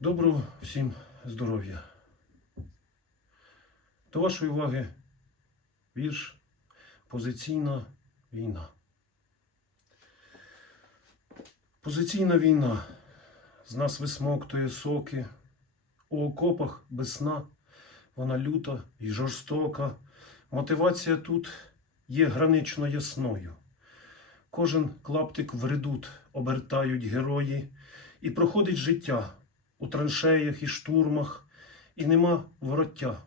Доброго всім здоров'я. До вашої уваги вірш Позиційна війна. Позиційна війна з нас висмоктує соки, у окопах без сна, вона люта і жорстока. Мотивація тут є гранично ясною. Кожен клаптик в редут обертають герої, і проходить життя у траншеях і штурмах, і нема вороття,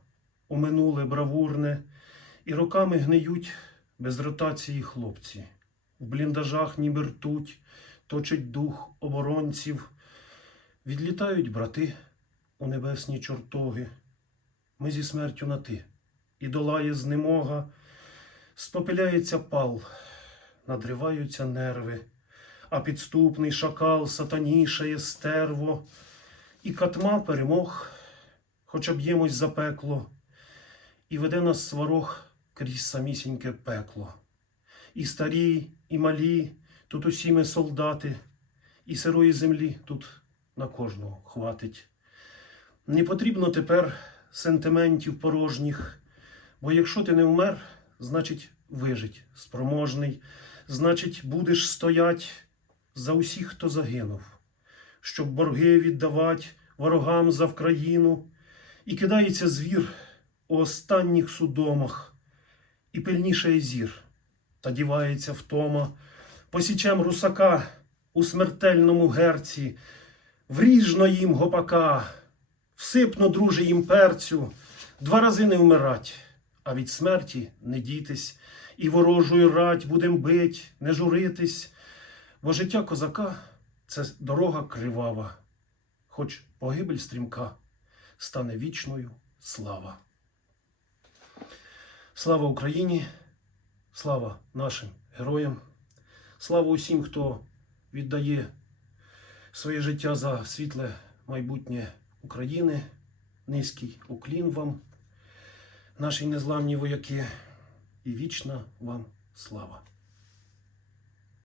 у минуле бравурне, і роками гниють без ротації хлопці. В бліндажах ніби ртуть, точить дух оборонців, відлітають брати у небесні чортоги. Ми зі смертю на ти, і долає знемога, спопиляється пал, надриваються нерви, а підступний шакал сатанішає стерво, і катма перемог, хоча б'ємось за пекло, і веде нас сварог крізь самісіньке пекло. І старі, і малі, тут усі ми солдати, і сирої землі тут на кожного хватить. Не потрібно тепер сентиментів порожніх, бо якщо ти не вмер, значить вижить спроможний, значить будеш стоять за усіх, хто загинув, щоб борги віддавать ворогам за Вкраїну, і кидається звір у останніх судомах, і пильніше зір, та дівається втома, посічем русака у смертельному герці, вріжно їм гопака, всипно, друже, їм перцю, два рази не вмирать, а від смерті не дітись, і ворожою рать будем бить, не журитись, бо життя козака це дорога кривава, хоч погибель стрімка стане вічною слава. Слава Україні, слава нашим героям, слава усім, хто віддає своє життя за світле майбутнє України. Низький уклін вам, наші незламні вояки, і вічна вам слава.